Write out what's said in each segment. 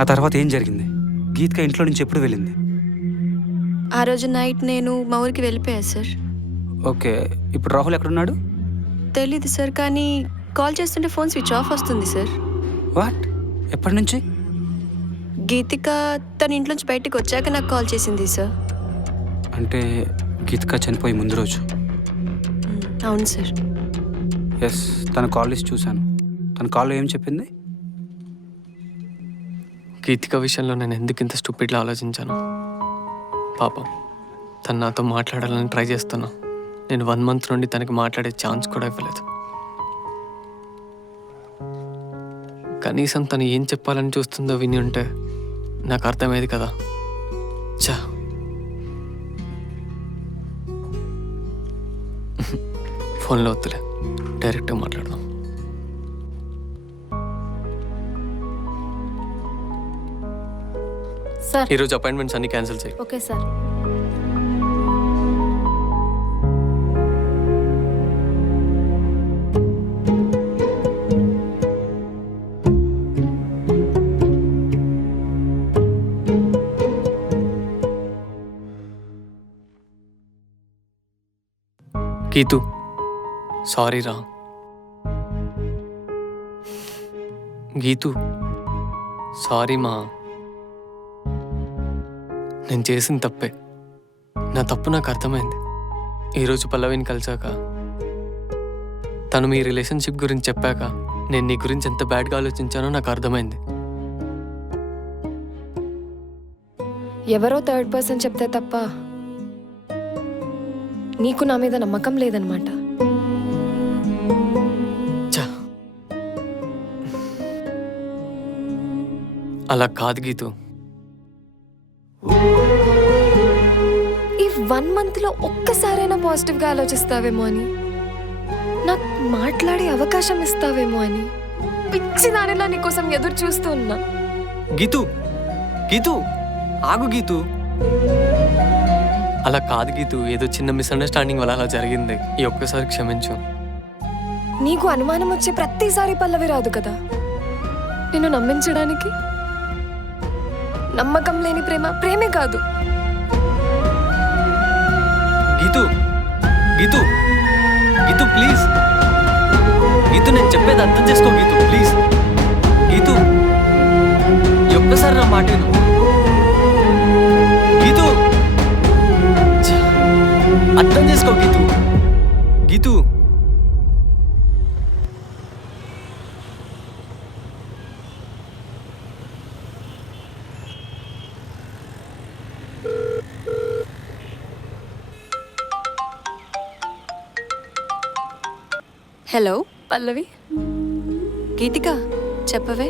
ఆ తర్వాత ఏం జరిగింది? గీతిక ఇంట్లో నుంచి ఎప్పుడు వెళ్ళింది? ఆ రోజు నైట్ నేను మా ఊరికి వెళ్ళిపోయా సార్. ఓకే, ఇప్పుడు రాహుల్ ఎక్కడున్నాడు? తెలీదు సార్, కానీ కాల్ చేస్తుంటే ఫోన్ స్విచ్ ఆఫ్ వస్తుంది సార్. వాట్? ఎప్పటి నుంచి? గీతిక తన ఇంట్లోంచి బయటికి వచ్చాక నాకు కాల్ చేసింది సార్. అంటే గీతిక చనిపోయి ముందు రోజు. అవును సార్. ఎస్, తన కాల్ లిస్ట్ చూశాను. తన కాల్లో ఏం చెప్పింది? గీతిక విషయంలో నేను ఎందుకు ఇంత స్టూపిడ్లా ఆలోచించాను? పాపం తను నాతో మాట్లాడాలని ట్రై చేస్తున్నా. నేను 1 మంత్ నుండి తనకి మాట్లాడే ఛాన్స్ కూడా ఇవ్వలేదు. కనీసం తను ఏం చెప్పాలని చూస్తుందో విని ఉంటే నాకు అర్థమయ్యేది కదా. చా, ఫోన్లో వద్దులే, డైరెక్ట్గా మాట్లాడదాం. సార్ ఈరోజు అపాయింట్మెంట్స్ అన్ని క్యాన్సిల్ చేయి. Okay sir. గీతు, సారీ రా. గీతు, సారీ మా. నేను చేసిన తప్పే. నా తప్పు నాకు అర్థమైంది. ఈరోజు పల్లవిని కలిసాక, తను మీ రిలేషన్షిప్ గురించి చెప్పాక నేను నీ గురించి ఎంత బ్యాడ్గా ఆలోచించానో నాకు అర్థమైంది. ఎవరో థర్డ్ పర్సన్ చెప్తే తప్ప నీకు నా మీద నమ్మకం లేదనమాట. చా, అలా కాదు గీతు. ఈ 1 మంత్లో ఒక్కసారైనా పాజిటివ్గా ఆలోచిస్తావేమో అని, నాకు మాట్లాడే అవకాశం ఇస్తావేమో అని పిచ్చి దానిలా నీకోసం ఎదురు చూస్తూ ఉన్నా. గీతు, గీతు, ఆగు గీతు. అలా కాదు గీతు, ఏదో చిన్న మిస్అండర్స్టాండింగ్ వల్ల అలా జరిగింది. ఈ ఒక్కసారి క్షమించు. నీకు అనుమానం వచ్చే ప్రతిసారి పల్లవి రాదు కదా నిన్ను నమ్మించడానికి. నమ్మకం లేని ప్రేమ ప్రేమే కాదు. గీతు, గీతు, గీతు ప్లీజ్. గీతు, నేను చెప్పేది అర్థం చేసుకో గీతు, ప్లీజ్. గీతు, ఈ ఒక్కసారి నా మాట విను. గీతు, ఛ, అర్థం చేసుకో గీతు. గీతు, హలో పల్లవి, గీతిక, చెప్పవే.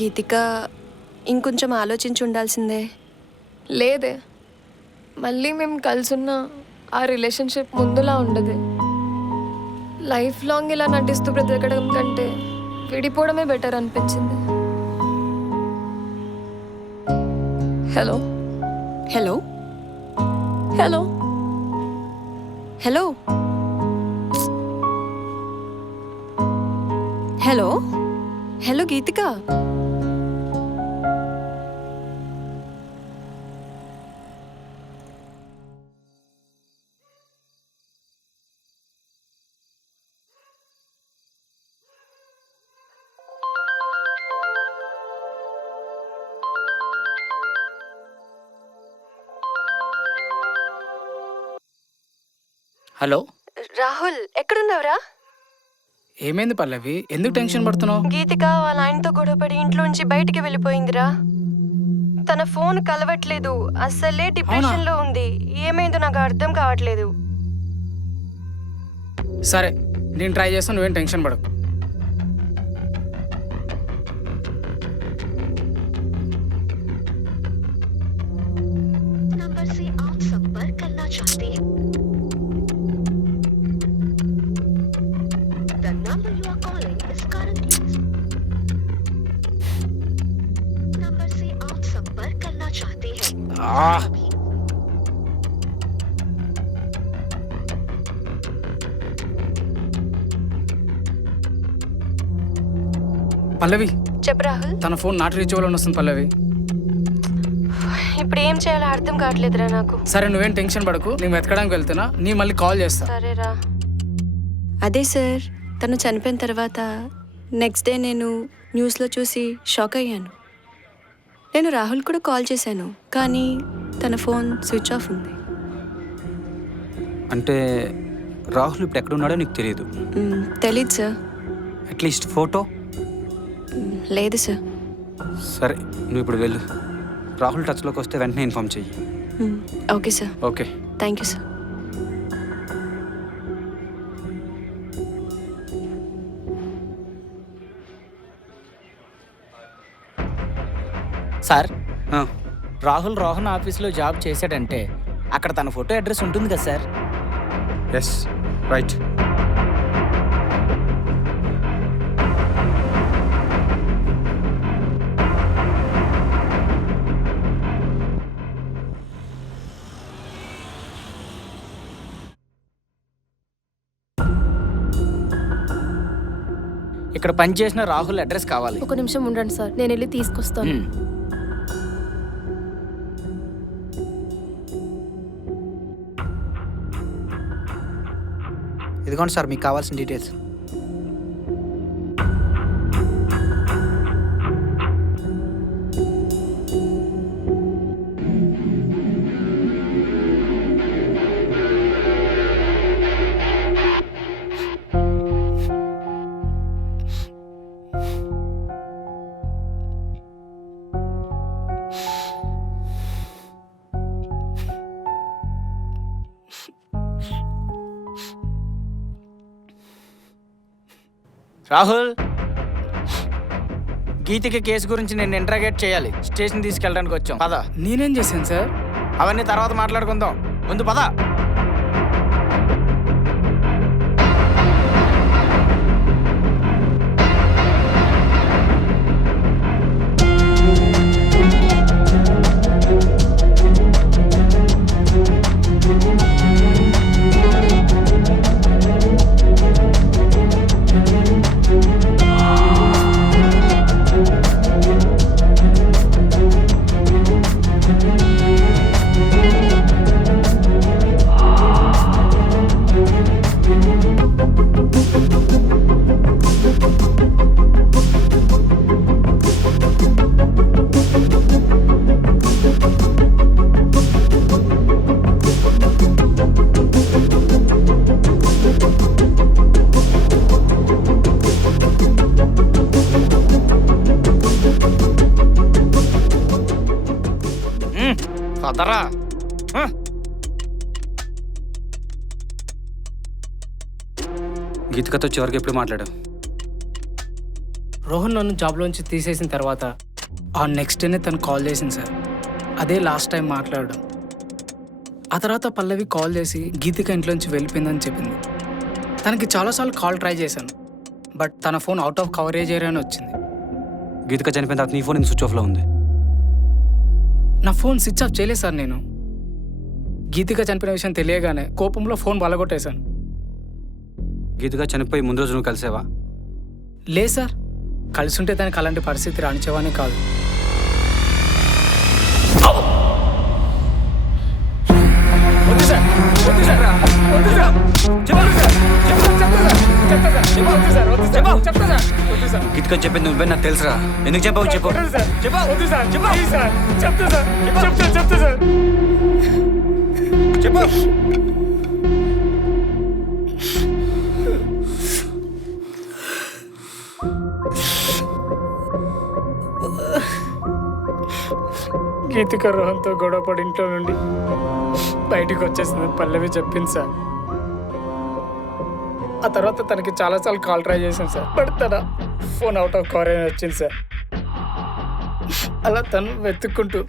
గీతిక, ఇంకొంచెం ఆలోచించి ఉండాల్సిందే. లేదే, మళ్ళీ మేము కలిసున్న ఆ రిలేషన్షిప్ ముందులా ఉండదు. లైఫ్ లాంగ్ ఇలా నటిస్తూ బ్రతకడం కంటే విడిపోవడమే బెటర్ అనిపించింది. Hello hello hello hello hello hello Geethika. Hello Rahul, ఎక్కడున్నావురా? ఏమైంది పల్లవి? ఎందుకు టెన్షన్ పడుతున్నావు? గీతిక వాళ్ళ ఆయనతో గొడవపడి ఇంట్లో నుంచి బయటికి వెళ్ళిపోయిందిరా. తన ఫోన్ కలవట్లేదు, అస్సలే డిప్రెషన్ లో ఉంది. ఏమైందో నాకు అర్థం కావట్లేదు. సరే నేను ట్రై చేస్తాను, నువ్వేం టెన్షన్ పడకు. नंबर से आप संपर्क करना चाहते हैं. The number you are calling is currently. Number से आप संपर्क करना चाहते हैं. अभी పల్లవి, చెప్పు రాహుల్. తన ఫోన్ నాట్ రీచబుల్ అని వస్తుంది పల్లవి. ఇప్పుడు ఏం చేయాలో అర్థం కావట్లేదురా నాకు. సరే నువ్వేం టెన్షన్ పడకు, నేను వెతకడానికి వెళ్తున్నా, నీ మళ్ళీ కాల్ చేస్తా. సరేరా. అదే సార్, తను చనిపోయిన తర్వాత నెక్స్ట్ డే నేను న్యూస్లో చూసి షాక్ అయ్యాను. నేను రాహుల్ కూడా కాల్ చేశాను, కానీ తన ఫోన్ స్విచ్ ఆఫ్ ఉంది. అంటే రాహుల్ ఇప్పుడు ఎక్కడ ఉన్నాడో నీకు తెలియదు? తెలీదు సార్. At least photo? లేదు సార్. సరే నువ్వు ఇప్పుడు వెళ్ళు, రాహుల్ టచ్లోకి వస్తే వెంటనే ఇన్ఫామ్ చెయ్యి. Okay sir. Okay, thank you sir. Sir, ఆ, రాహుల్ రోహన్ ఆఫీస్లో జాబ్ చేశాడంటే అక్కడ తన ఫోటో అడ్రస్ ఉంటుంది కదా సార్? Yes right. ఇక్కడ పనిచేసిన రాహుల్ అడ్రస్ కావాలి. ఒక నిమిషం ఉండండి సార్, నేను వెళ్ళి తీసుకొస్తాను. మ్మ్. ఇదిగోండి సార్ మీకు కావాల్సిన డీటెయిల్స్. రాహుల్, గీతిక కేసు గురించి నేను ఇంటరాగేట్ చేయాలి. స్టేషన్ తీసుకెళ్ళడానికి వచ్చాం, పద. నేనేం చేశాను సార్? అవన్నీ తర్వాత మాట్లాడుకుందాం, ముందు పద. పదరా. గీతికతో చివరికి ఎప్పుడు మాట్లాడావు? రోహన్ నన్ను జాబ్లోంచి తీసేసిన తర్వాత ఆ నెక్స్ట్ డేనే తను కాల్ చేసింది సార్. అదే లాస్ట్ టైం మాట్లాడడం. ఆ తర్వాత పల్లవి కాల్ చేసి గీతిక ఇంట్లోంచి వెళ్ళిపోయిందని చెప్పింది. తనకి చాలాసార్లు కాల్ ట్రై చేశాను, బట్ తన phone out of coverage area అని వచ్చింది. గీతిక చనిపోయిన తర్వాత నీ ఫోన్ ఎందుకు స్విచ్ ఆఫ్లో ఉంది? నా ఫోన్ స్విచ్ ఆఫ్ చేయలేదు సార్. నేను గీతిక చనిపోయిన విషయం తెలియగానే కోపంలో ఫోన్ బలగొట్టేశాను. గీతిక చనిపోయి ముందు రోజు నువ్వు కలిసావా? లేదు సార్, కలిసి ఉంటే దానికి అలాంటి పరిస్థితి రానిచ్చేవానే కాదు. గీతిక చెప్పింది నువ్వే, నాకు తెలుసురా. ఎందుకు చెప్పావు చెప్పు. గీతిక రోహన్తో గొడవపడి ఇంట్లో నుండి బయటికి వచ్చేసింది పల్లవి చెప్పింది సార్. ఆ తర్వాత తనకి చాలాసార్లు కాల్ ట్రై చేశాను సార్, బట్ తన ఫోన్ అవుట్ ఆఫ్ కవర్ అని వచ్చింది సార్. అలా తను వెతుక్కుంటూ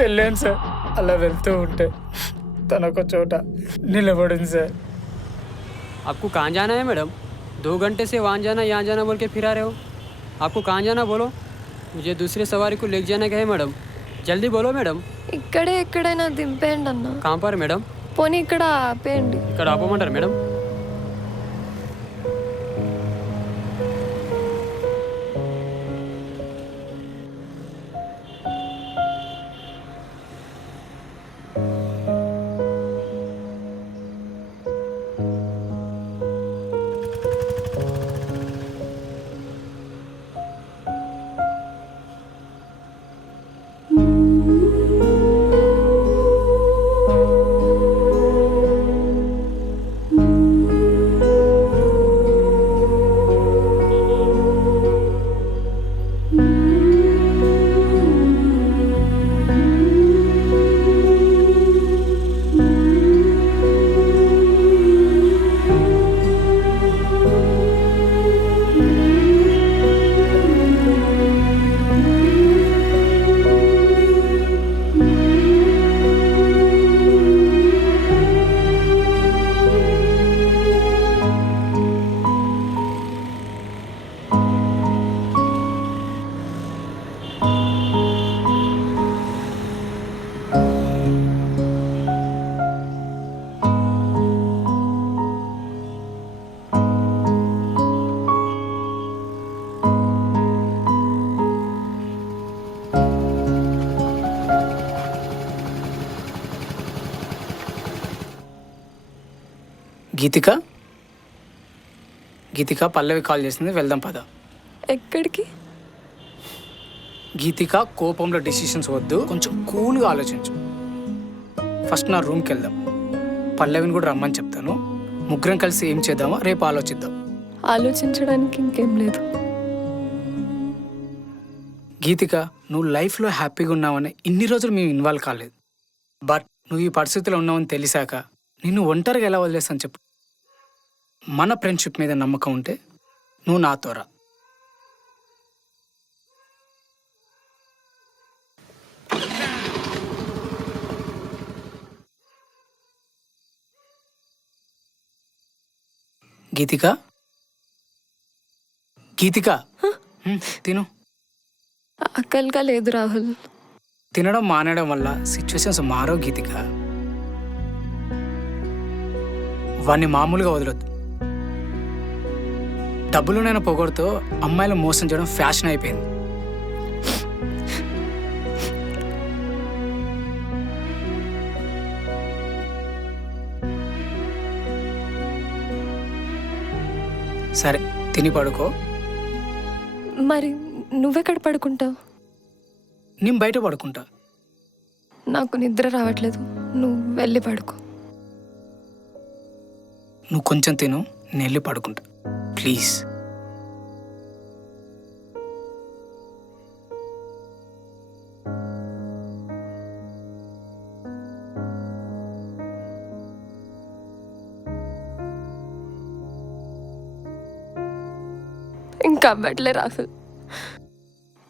వెళ్ళాను సార్. అలా వెళ్తూ ఉంటే తను ఒక చోట నిలబడింది సార్. आपको कहाँ जाना है मैडम? 2 घंटे से वहाँ जाना यहाँ जाना बोल के फिर आ रहे हो. आपको कहाँ जाना बोलो. मुझे दूसरे सवारी को लेके जाने का है मैडम. जल्दी बोलो मैडम. ఇక్కడే ఎక్కడైనా దింపేయండి అన్న. कहाँ पर मैडम? పోనీ ఇక్కడ ఆపేయండి. ఇక్కడ ఆపమంటారు మేడం? గీతిక, గీతిక, పల్లవి కాల్ చేసింది, వెళ్దాం పద. ఎక్కడికి? గీతిక, కోపంలో డిసిషన్స్ వద్దు, కొంచెం కూల్గా ఆలోచించు. ఫస్ట్ నా రూమ్కి వెళ్దాం. పల్లవిని కూడా రమ్మని చెప్తాను. ముగ్గురం కలిసి ఏం చేద్దామో రేపు ఆలోచిద్దాం. ఆలోచించడానికి ఇంకేం లేదు. గీతిక, నువ్వు లైఫ్లో హ్యాపీగా ఉన్నావని ఇన్ని రోజులు మేము ఇన్వాల్వ్ కాలేదు. బట్ నువ్వు ఈ పరిస్థితిలో ఉన్నావని తెలిసాక నిన్ను ఒంటరిగా ఎలా వదిలేస్తాను చెప్పు. మన ఫ్రెండ్షిప్ మీద నమ్మకం ఉంటే నువ్వు నాతో రా. గీతిక, గీతిక, తిను. ఆకలిగా లేదు రాహుల్. తినడం మానేయడం వల్ల సిచ్యువేషన్స్ మారో గీతిక. వాడిని మామూలుగా వదలొద్దు. డబ్బులునైనా పొగడుతో అమ్మాయిలు మోసం చేయడం ఫ్యాషన్ అయిపోయింది. సరే, తిని పడుకో. మరి నువ్వెక్కడ పడుకుంటావు? నేను బయట పడుకుంటా. నాకు నిద్ర రావట్లేదు, నువ్వు వెళ్ళి పడుకో. నువ్వు కొంచెం తిను, నేను వెళ్ళి పడుకుంటా ప్లీజ్. ఇంకా అవ్వట్లే రాహుల్,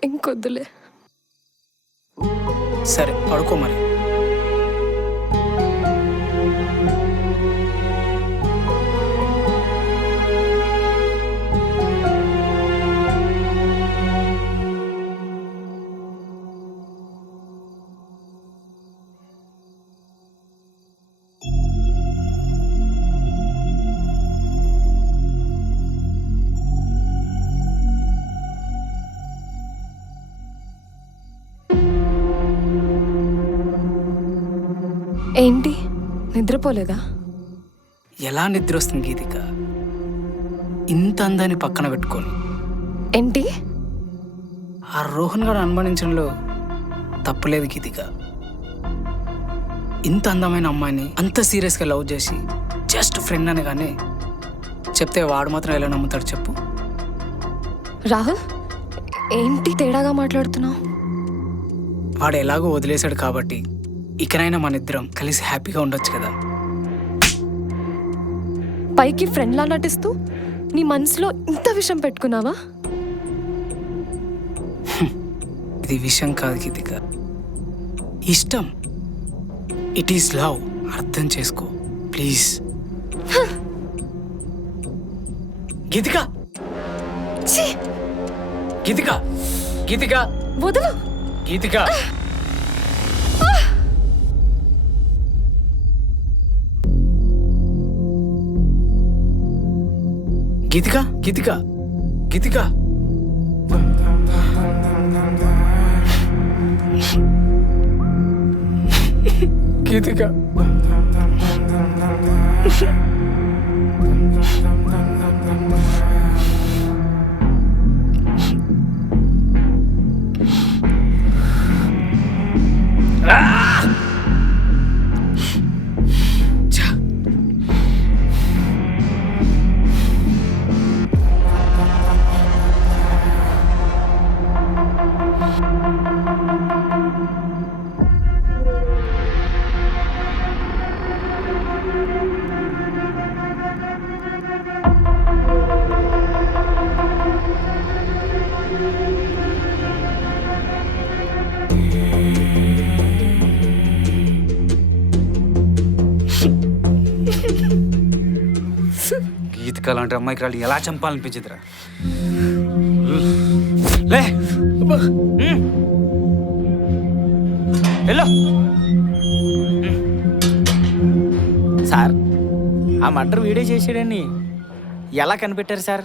ఇంకొద్దులే. సరే పడుకో మరి. ఏంటి, నిద్రపోలేదా? ఎలా నిద్ర వస్తుంది గీతిక, ఇంత అందాన్ని పక్కన పెట్టుకొని? ఏంటి? ఆ రోహన్ గారు అనుమానించడంలో తప్పులేదు గీతిక. ఇంత అందమైన అమ్మాయిని అంత సీరియస్గా లవ్ చేసి జస్ట్ ఫ్రెండ్ అనగానే చెప్తే వాడు మాత్రం ఎలా నమ్ముతాడు చెప్పు? రాహుల్, ఏంటి తేడాగా మాట్లాడుతున్నావు? వాడు ఎలాగో వదిలేశాడు కాబట్టి ఇకనైనా మన ఇద్దరం కలిసి హ్యాపీగా ఉండొచ్చు కదా. పైకి ఫ్రెండ్లా నటిస్తూ నీ మనసులో ఇంత విషయం పెట్టుకున్నావా? ఇది విషయం కాదు గీతిక, ఇష్టం. It is love. అర్థం చేసుకో ప్లీజ్. గీతిక, ఛీ! గీతిక, గీతిక, వదలు. గీతిక. గీతిక, గీతిక, గీతిక. గీతిక. గీతిక లాంటి అమ్మాయికి రాళ్ళు ఎలా చంపాలనిపించిందిరా? లే వెళ్ళు. సార్, ఆ మర్డర్ వీడియో చేసాడని ఎలా కనిపెట్టారు సార్?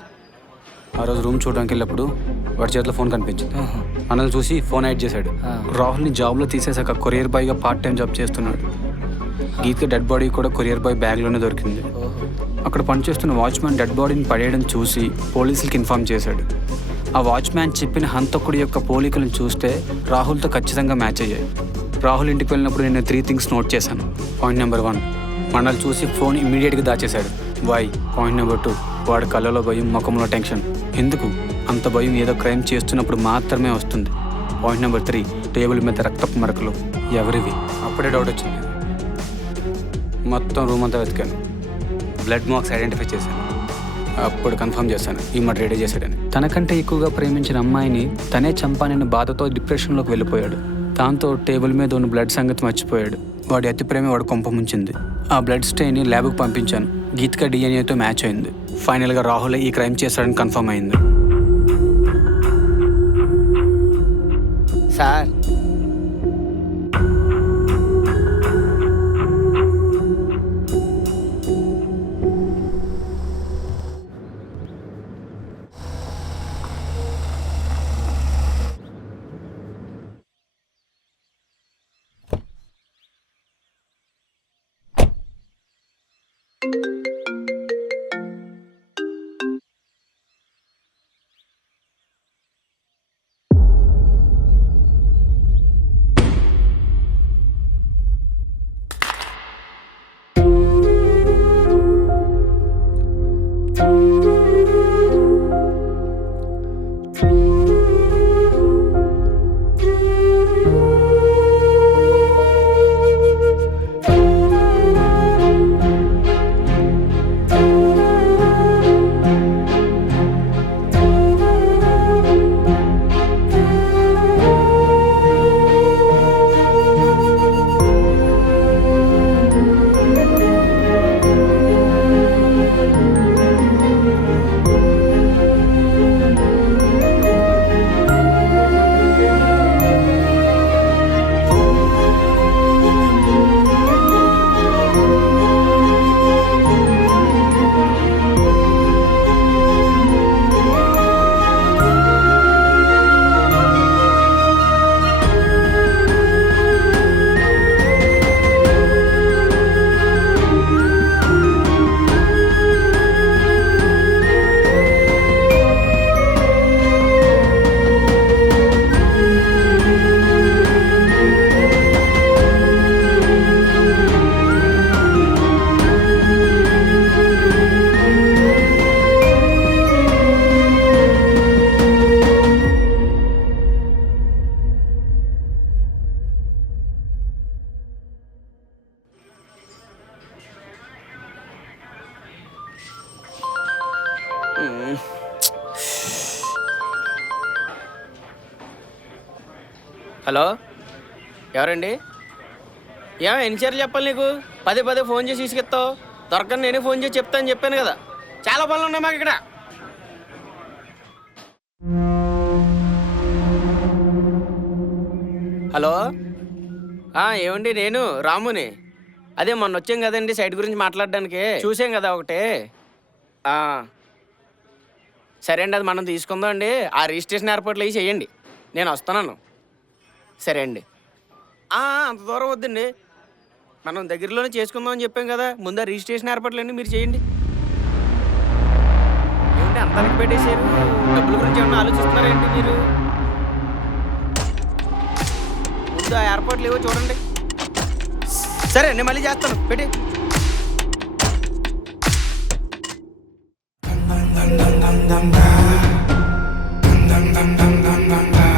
ఆ రోజు రూమ్ చూడడానికి వెళ్ళినప్పుడు వాడి చేతిలో ఫోన్ కనిపించింది. మనల్ని చూసి ఫోన్ యాడ్ చేశాడు. రాహుల్ని జాబ్లో తీసేసాక కొరియర్ బాయ్గా పార్ట్ టైం జాబ్ చేస్తున్నాడు. గీతిక డెడ్ బాడీ కూడా కొరియర్ బాయ్ బ్యాగ్లోనే దొరికింది. అక్కడ పనిచేస్తున్న వాచ్మ్యాన్ డెడ్ బాడీని పడేయడం చూసి పోలీసులకి ఇన్ఫార్మ్ చేశాడు. ఆ వాచ్మ్యాన్ చెప్పిన హంతకుడి యొక్క పోలికలను చూస్తే రాహుల్తో ఖచ్చితంగా మ్యాచ్ అయ్యాయి. రాహుల్ ఇంటికి వెళ్ళినప్పుడు నేను 3 థింగ్స్ నోట్ చేశాను. పాయింట్ నెంబర్ 1, మనల్ని చూసి ఫోన్ ఇమ్మీడియట్గా దాచేశాడు. వై? పాయింట్ నెంబర్ 2, వాడి కళ్ళలో భయం, ముఖంలో టెన్షన్. ఎందుకు అంత భయం? ఏదో క్రైమ్ చేస్తున్నప్పుడు మాత్రమే వస్తుంది. పాయింట్ నెంబర్ 3, టేబుల్ మీద రక్తపు మరకలు. ఎవరివి? అప్పుడే డౌట్ వచ్చింది. మొత్తం రూమ్ అంతా వెతికాను. బ్లడ్ మార్క్స్ ఐడెంటిఫై చేశాను. అప్పుడు కన్ఫర్మ్ చేశాను ఈ మర్డర్ రెడీ చేశాడని. తనకంటే ఎక్కువగా ప్రేమించిన అమ్మాయిని తనే చంపానని బాధతో డిప్రెషన్లోకి వెళ్ళిపోయాడు. దాంతో టేబుల్ మీద ఉన్న బ్లడ్ సంగతి మర్చిపోయాడు. వాడి అతి ప్రేమ వాడు కొంప ముంచింది. ఆ బ్లడ్ స్టెయిన్ని ల్యాబ్కి పంపించాను. గీతిక డిఎన్ఏతో మ్యాచ్ అయింది. ఫైనల్గా రాహుల్ ఈ క్రైమ్ చేశాడని కన్ఫర్మ్ అయింది. సార్, హలో ఎవరండి? ఎన్నిసార్లు చెప్పాలి నీకు? పదే పదే ఫోన్ చేసి తీసుకెత్తావు. దొరకని నేనే ఫోన్ చేసి చెప్తాను చెప్పాను కదా. చాలా పనులు ఉన్నాయి మాకు ఇక్కడ. హలో ఏమండి, నేను రాముని. అదే మొన్న వచ్చాం కదండి సైట్ గురించి మాట్లాడడానికి. చూసాం కదా ఒకటే. సరే అండి, అది మనం తీసుకుందాం అండి. ఆ రిజిస్ట్రేషన్ ఏర్పాట్లు అవి చేయండి, నేను వస్తున్నాను. సరే అండి. అంత దూరం వద్దండి, మనం దగ్గరలోనే చేసుకుందాం అని చెప్పాం కదా. ముందు ఆ రిజిస్ట్రేషన్ ఏర్పాట్లు అండి మీరు చేయండి. ఏమండి అంతానికి పెట్టేశారు? డబ్బుల గురించి ఏమన్నా ఆలోచిస్తున్నారా ఏంటి మీరు? ముందు ఆ ఏర్పాట్లు ఏవో చూడండి. సరే నేను మళ్ళీ చేస్తాను, పెట్టి. dum dum dum dum dum